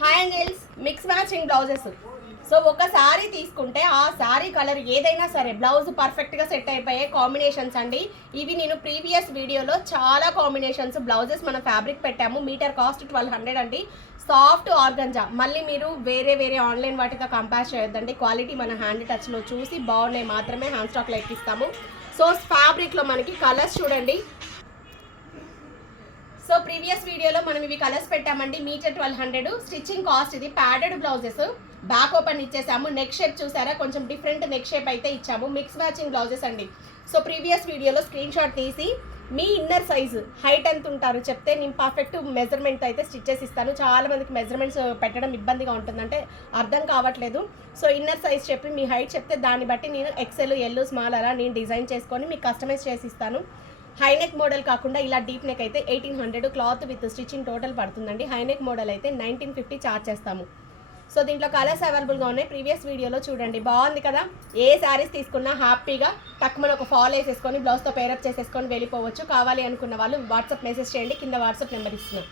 Handles mix matching blouses. So ఒక శారీ తీసుకుంటే ఆ శారీ కలర్ ఏదైనా సరే బ్లౌజ్ పర్ఫెక్ట్గా సెట్ అయిపోయే కాంబినేషన్స్ అండి ఇవి. నేను ప్రీవియస్ వీడియోలో చాలా కాంబినేషన్స్ బ్లౌజెస్ మన ఫ్యాబ్రిక్ పెట్టాము. మీటర్ కాస్ట్ 1200 అండి. Soft organza. మళ్ళీ మీరు వేరే ఆన్లైన్ వాటితో కంపేర్ చేయొద్దండి. క్వాలిటీ మన హ్యాండ్ టచ్లో చూసి బాగున్నాయి మాత్రమే హ్యాండ్ స్టాక్లో ఎక్కిస్తాము. సో ఫ్యాబ్రిక్లో మనకి కలర్స్ చూడండి. సో ప్రీవియస్ వీడియోలో మనం ఇవి కలర్స్ పెట్టామండి. మీటర్ 1200. స్టిచ్చింగ్ కాస్ట్ ఇది. ప్యాడెడ్ బ్లౌజెస్, బ్యాక్ ఓపెన్ ఇచ్చేసాము. నెక్ షేప్ చూసారా, కొంచెం డిఫరెంట్ నెక్ షేప్ అయితే ఇచ్చాము. మిక్స్ మ్యాచింగ్ బ్లౌజెస్ అండి. సో ప్రీవియస్ వీడియోలో స్క్రీన్ షాట్ తీసి మీ ఇన్నర్ సైజు హైట్ ఎంత ఉంటారు చెప్తే నేను పర్ఫెక్ట్ మెజర్మెంట్ అయితే స్టిచ్ చేసి ఇస్తాను. చాలా మందికి మెజర్మెంట్స్ పెట్టడం ఇబ్బందిగా ఉంటుందంటే అర్థం కావట్లేదు. సో ఇన్నర్ సైజ్ చెప్పి మీ హైట్ చెప్తే దాన్ని బట్టి నేను ఎక్సెల్, ఎల్, స్మాల్ అలా నేను డిజైన్ చేసుకొని మీకు కస్టమైజ్ చేసి ఇస్తాను. హైనెక్ మోడల్ కాకుండా ఇలా డీప్ నెక్ అయితే 1800. క్లాత్ విత్ స్టిచ్చింగ్ టోటల్ పడుతుందండి. హైనెక్ మోడల్ అయితే 1950 చార్జ్ చేస్తాము. సో దీంట్లో కలర్స్ అవైలబుల్గా ఉన్నాయి. ప్రీవియస్ వీడియోలో చూడండి. బాగుంది కదా. ఏ శారీస్ తీసుకున్నా హ్యాపీగా టక్మని ఒక ఫాల్ వేసేసుకొని బ్లౌజ్తో పేరప్ చేసేసుకొని వెళ్ళిపోవచ్చు. కావాలి అనుకున్న వాళ్ళు వాట్సాప్ మెసేజ్ చేయండి. కింద వాట్సాప్ నెంబర్ ఇస్తున్నాను.